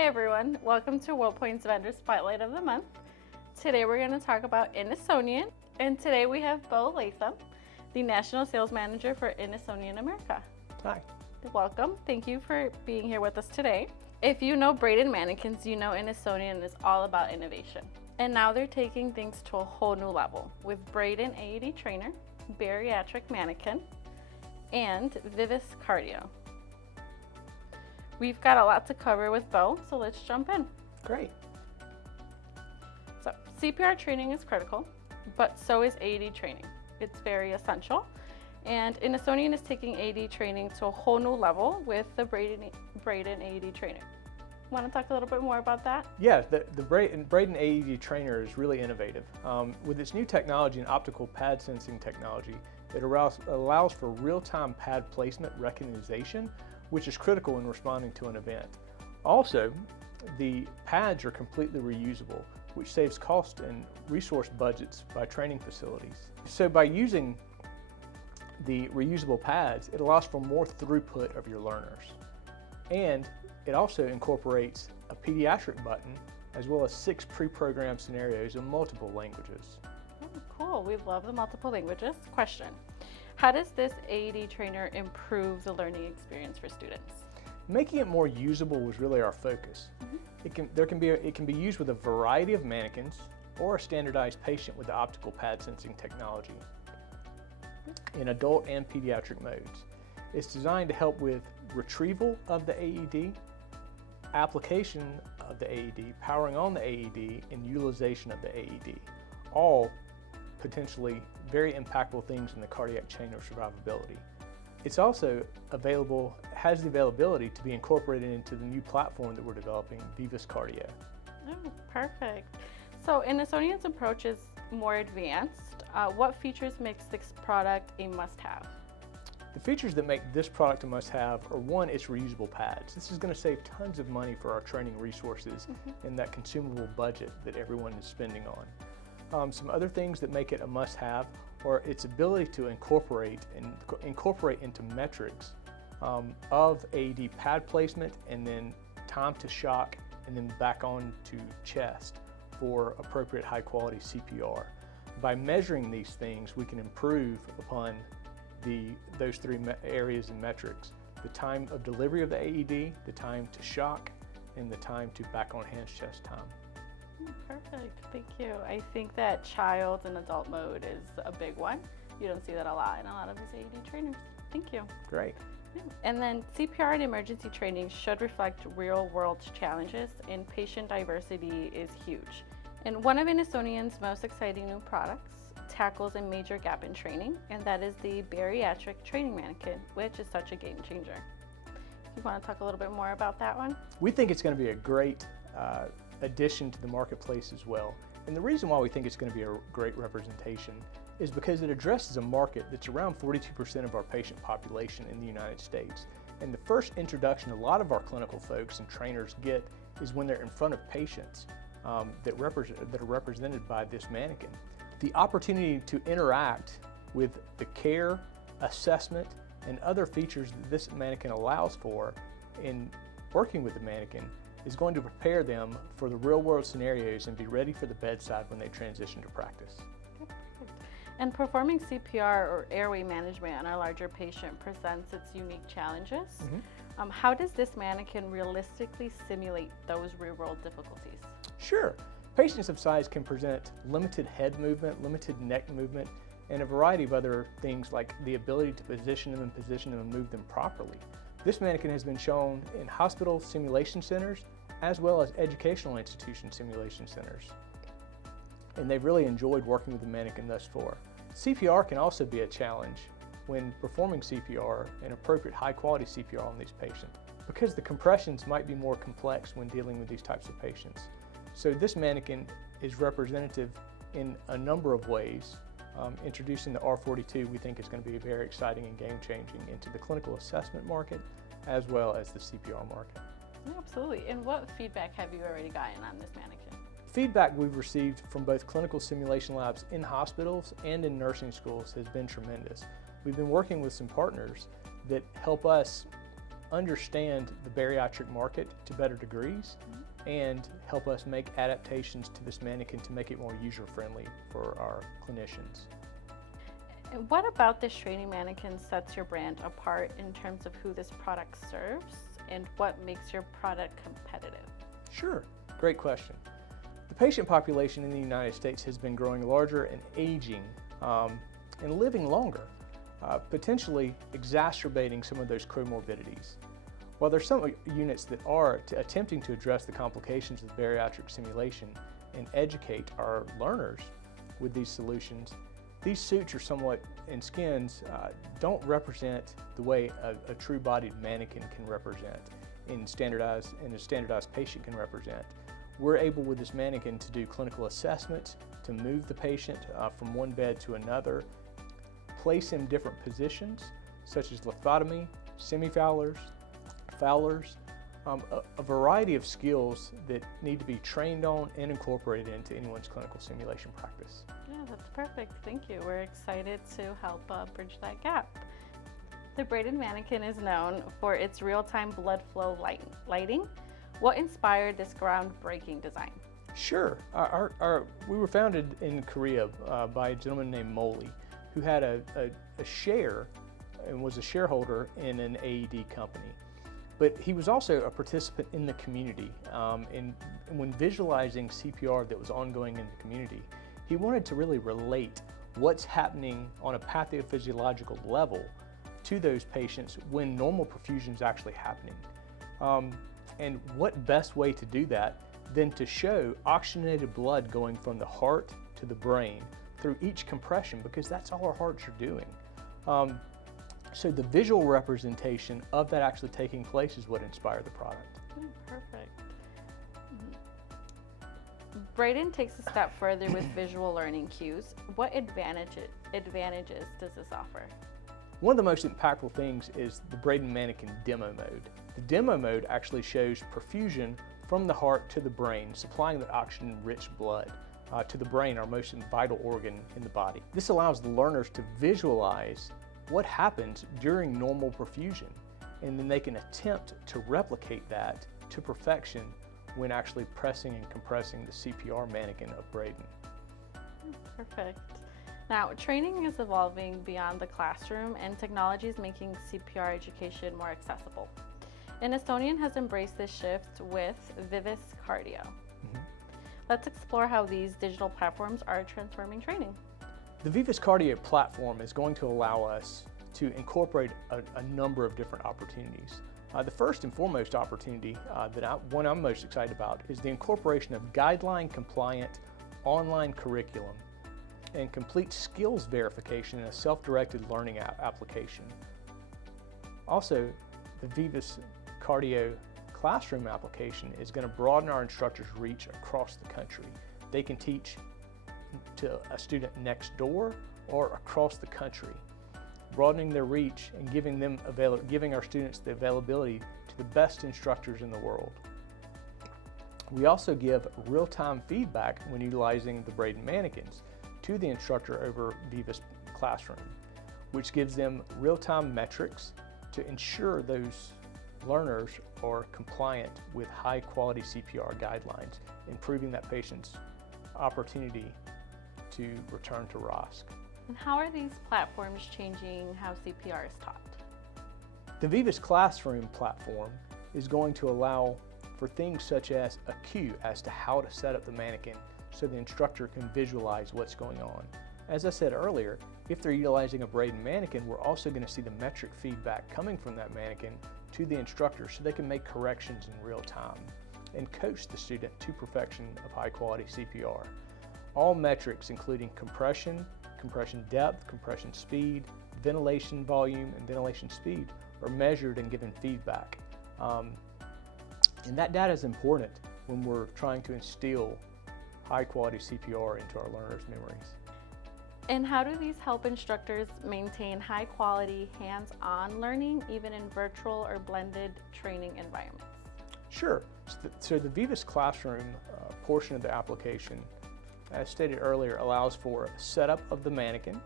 Hi everyone, welcome to WorldPoint's Vendor Spotlight of the Month. Today we're going to talk about Innosonian, and today we have Bo Latham, the National Sales Manager for Innosonian America. Hi. Welcome, thank you for being here with us today. If you know braided mannequins, you know Innosonian is all about innovation. And now they're taking things to a whole new level with braided AED trainer, bariatric mannequin, and Vivis cardio. We've got a lot to cover with Bo, so let's jump in. Great. So CPR training is critical, but so is AED training. It's very essential. And Innosonian is taking AED training to a whole new level with the braided AED trainer. Want to talk a little bit more about that? Yeah, the braided AED trainer is really innovative. With its new technology and optical pad sensing technology, it allows for real-time pad placement recognition, which is critical in responding to an event. Also, the pads are completely reusable, which saves cost and resource budgets by training facilities. So by using the reusable pads, it allows for more throughput of your learners. And it also incorporates a pediatric button, as well as 6 pre-programmed scenarios in multiple languages. Oh, cool, we love the multiple languages. Question. How does this AED trainer improve the learning experience for students? Making it more usable was really our focus. It can be used with a variety of mannequins or a standardized patient with the optical pad sensing technology in adult and pediatric modes. It's designed to help with retrieval of the AED, application of the AED, powering on the AED, and utilization of the AED, all potentially very impactful things in the cardiac chain of survivability. It's also has the availability to be incorporated into the new platform that we're developing, Vivis Cardio. Oh, perfect. So Innosonian's approach is more advanced. What features makes this product a must-have? The features that make this product a must-have are, one, its reusable pads. This is going to save tons of money for our training resources and that consumable budget that everyone is spending on. Some other things that make it a must-have are its ability to incorporate into metrics of AED pad placement, and then time to shock, and then back on to chest for appropriate high-quality CPR. By measuring these things, we can improve upon those 3 areas and metrics: the time of delivery of the AED, the time to shock, and the time to back on hands chest time. Perfect, thank you. I think that child and adult mode is a big one. You don't see that a lot in a lot of these AED trainers. Thank you. Great. Yeah. And then CPR and emergency training should reflect real world challenges, and patient diversity is huge. And one of Innosonian's most exciting new products tackles a major gap in training, and that is the bariatric training mannequin, which is such a game changer. You want to talk a little bit more about that one? We think it's going to be a great addition to the marketplace as well. And the reason why we think it's going to be a great representation is because it addresses a market that's around 42% of our patient population in the United States. And the first introduction a lot of our clinical folks and trainers get is when they're in front of patients that are represented by this mannequin. The opportunity to interact with the care, assessment, and other features that this mannequin allows for in working with the mannequin is going to prepare them for the real-world scenarios and be ready for the bedside when they transition to practice. And performing CPR or airway management on a larger patient presents its unique challenges. How does this mannequin realistically simulate those real-world difficulties? Sure. Patients of size can present limited head movement, limited neck movement, and a variety of other things like the ability to position them and move them properly. This mannequin has been shown in hospital simulation centers as well as educational institution simulation centers. And they've really enjoyed working with the mannequin thus far. CPR can also be a challenge when performing CPR and appropriate high-quality CPR on these patients, because the compressions might be more complex when dealing with these types of patients. So this mannequin is representative in a number of ways. Introducing the R42, we think, is going to be very exciting and game-changing into the clinical assessment market as well as the CPR market. Absolutely. And what feedback have you already gotten on this mannequin? Feedback we've received from both clinical simulation labs in hospitals and in nursing schools has been tremendous. We've been working with some partners that help us understand the bariatric market to better degrees and help us make adaptations to this mannequin to make it more user-friendly for our clinicians. And what about this training mannequin sets your brand apart in terms of who this product serves and what makes your product competitive? Sure, great question. The patient population in the United States has been growing larger and aging and living longer, potentially exacerbating some of those comorbidities. While there's some units that are attempting to address the complications of bariatric simulation and educate our learners with these solutions, these suits and skins don't represent the way a true-bodied mannequin can represent and a standardized patient can represent. We're able with this mannequin to do clinical assessments, to move the patient from one bed to another, place in different positions such as lithotomy, semi-Fowlers, Fowlers, a variety of skills that need to be trained on and incorporated into anyone's clinical simulation practice. Yeah, that's perfect. Thank you. We're excited to help bridge that gap. The braided mannequin is known for its real-time blood flow lighting. What inspired this groundbreaking design? Sure. We were founded in Korea by a gentleman named Molly, who had a share and was a shareholder in an AED company. But he was also a participant in the community. And when visualizing CPR that was ongoing in the community, he wanted to really relate what's happening on a pathophysiological level to those patients when normal perfusion is actually happening. And what best way to do that than to show oxygenated blood going from the heart to the brain through each compression, because that's all our hearts are doing. So the visual representation of that actually taking place is what inspired the product. Perfect. Braden takes a step further with visual learning cues. What advantages does this offer? One of the most impactful things is the Braden Mannequin demo mode. The demo mode actually shows perfusion from the heart to the brain, supplying that oxygen-rich blood to the brain, our most vital organ in the body. This allows the learners to visualize what happens during normal perfusion, and then they can attempt to replicate that to perfection when actually pressing and compressing the CPR mannequin of Braden. Perfect. Now, training is evolving beyond the classroom, and technology is making CPR education more accessible. Innosonian has embraced this shift with Vivis Cardio. Let's explore how these digital platforms are transforming training. The Vivis Cardio platform is going to allow us to incorporate a number of different opportunities. The first and foremost opportunity one I'm most excited about is the incorporation of guideline-compliant online curriculum and complete skills verification in a self-directed learning application. Also, the Vivis Cardio classroom application is going to broaden our instructors' reach across the country. They can teach to a student next door or across the country, broadening their reach and giving our students the availability to the best instructors in the world. We also give real-time feedback when utilizing the Braden mannequins to the instructor over Vivis Classroom, which gives them real-time metrics to ensure those learners are compliant with high-quality CPR guidelines, improving that patient's opportunity to return to ROSC. And how are these platforms changing how CPR is taught? The Vivis Classroom platform is going to allow for things such as a cue as to how to set up the mannequin so the instructor can visualize what's going on. As I said earlier, if they're utilizing a Braden mannequin, we're also going to see the metric feedback coming from that mannequin to the instructor so they can make corrections in real time and coach the student to perfection of high quality CPR. All metrics including compression, compression depth, compression speed, ventilation volume, and ventilation speed are measured and given feedback. And that data is important when we're trying to instill high quality CPR into our learners' memories. And how do these help instructors maintain high quality hands-on learning even in virtual or blended training environments? Sure. So the Vivis Classroom portion of the application, as stated earlier, allows for setup of the mannequin,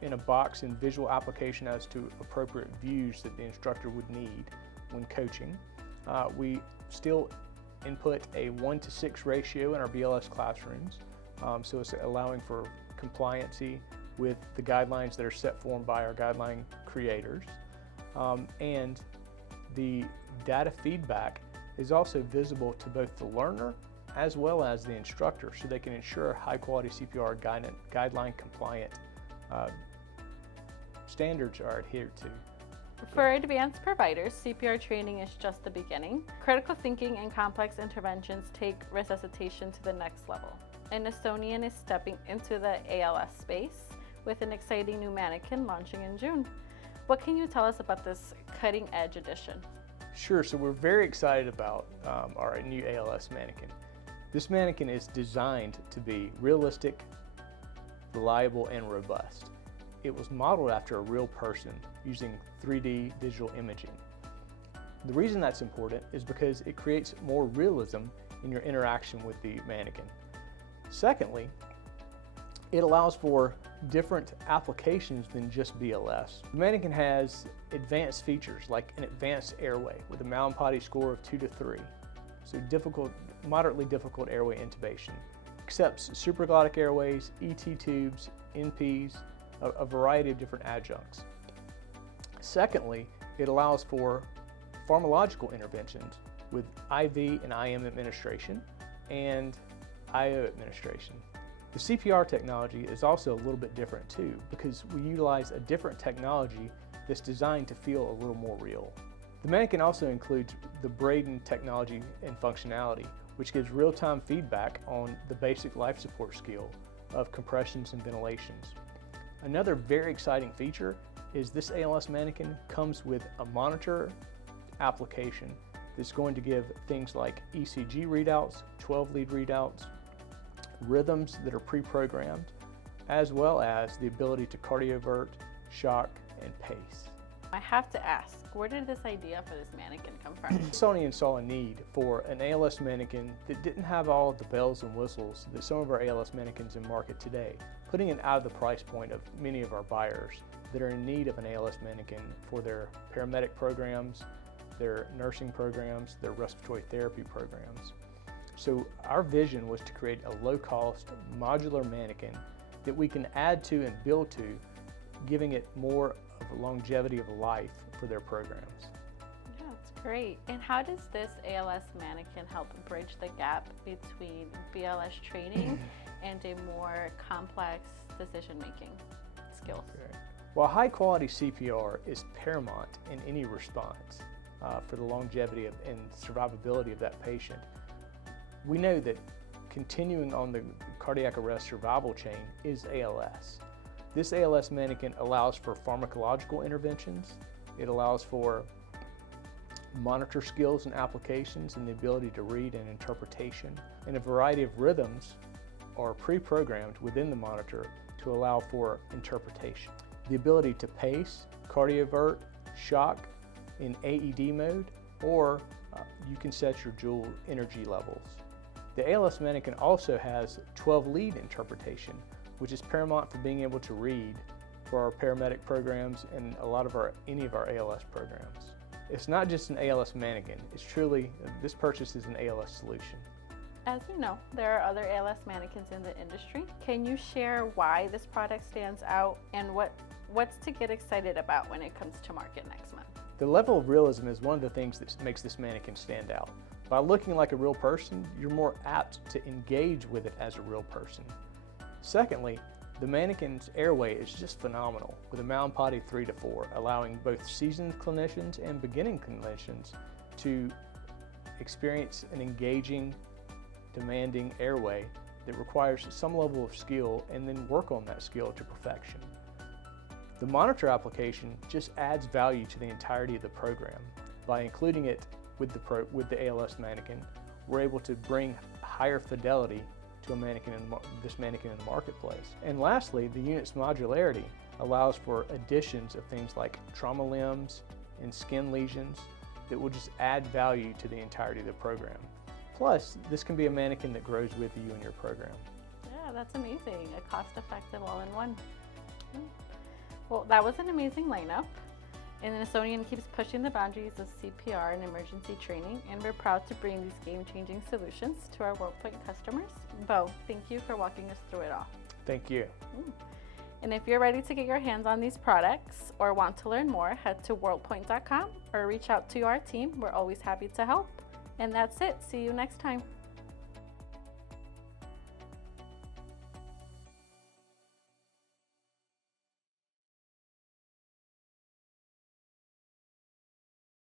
in a box and visual application as to appropriate views that the instructor would need when coaching. We still input a 1:6 ratio in our BLS classrooms, so it's allowing for compliancy with the guidelines that are set forth by our guideline creators. And the data feedback is also visible to both the learner as well as the instructor, so they can ensure high quality CPR guideline compliant standards are adhered to. For advanced providers, CPR training is just the beginning. Critical thinking and complex interventions take resuscitation to the next level. Innosonian is stepping into the ALS space with an exciting new mannequin launching in June. What can you tell us about this cutting edge edition? Sure, so we're very excited about our new ALS mannequin. This mannequin is designed to be realistic, reliable, and robust. It was modeled after a real person using 3D digital imaging. The reason that's important is because it creates more realism in your interaction with the mannequin. Secondly, it allows for different applications than just BLS. The mannequin has advanced features like an advanced airway with a Mallampati score of 2 to 3. So moderately difficult airway intubation. Accepts supraglottic airways, ET tubes, NPs, a variety of different adjuncts. Secondly, it allows for pharmacological interventions with IV and IM administration and IO administration. The CPR technology is also a little bit different too, because we utilize a different technology that's designed to feel a little more real. The mannequin also includes the Braden technology and functionality, which gives real-time feedback on the basic life support skill of compressions and ventilations. Another very exciting feature is this ALS mannequin comes with a monitor application that's going to give things like ECG readouts, 12-lead readouts, rhythms that are pre-programmed, as well as the ability to cardiovert, shock, and pace. I have to ask, where did this idea for this mannequin come from? Innosonian saw a need for an ALS mannequin that didn't have all of the bells and whistles that some of our ALS mannequins in market today, putting it out of the price point of many of our buyers that are in need of an ALS mannequin for their paramedic programs, their nursing programs, their respiratory therapy programs. So our vision was to create a low-cost modular mannequin that we can add to and build to, giving it more of a longevity of life for their programs. Yeah, that's great. And how does this ALS mannequin help bridge the gap between BLS training and a more complex decision-making skills? Okay. While high-quality CPR is paramount in any response for the longevity and survivability of that patient, we know that continuing on the cardiac arrest survival chain is ALS. This ALS mannequin allows for pharmacological interventions. It allows for monitor skills and applications and the ability to read and interpretation. And a variety of rhythms are pre-programmed within the monitor to allow for interpretation. The ability to pace, cardiovert, shock in AED mode, or you can set your dual energy levels. The ALS mannequin also has 12-lead interpretation, which is paramount for being able to read for our paramedic programs and any of our ALS programs. It's not just an ALS mannequin, it's truly, this purchase is an ALS solution. As you know, there are other ALS mannequins in the industry. Can you share why this product stands out and what's to get excited about when it comes to market next month? The level of realism is one of the things that makes this mannequin stand out. By looking like a real person, you're more apt to engage with it as a real person. Secondly, the mannequin's airway is just phenomenal, with a Mallampati 3 to 4, allowing both seasoned clinicians and beginning clinicians to experience an engaging, demanding airway that requires some level of skill and then work on that skill to perfection. The monitor application just adds value to the entirety of the program. By including it with the ALS mannequin, we're able to bring higher fidelity to this mannequin in the marketplace. And lastly, the unit's modularity allows for additions of things like trauma limbs and skin lesions that will just add value to the entirety of the program. Plus, this can be a mannequin that grows with you in your program. Yeah, that's amazing. A cost-effective all-in-one. Well, that was an amazing lineup. And Innosonian keeps pushing the boundaries of CPR and emergency training, and we're proud to bring these game-changing solutions to our WorldPoint customers. Bo, thank you for walking us through it all. Thank you. And if you're ready to get your hands on these products or want to learn more, head to worldpoint.com or reach out to our team. We're always happy to help. And that's it. See you next time.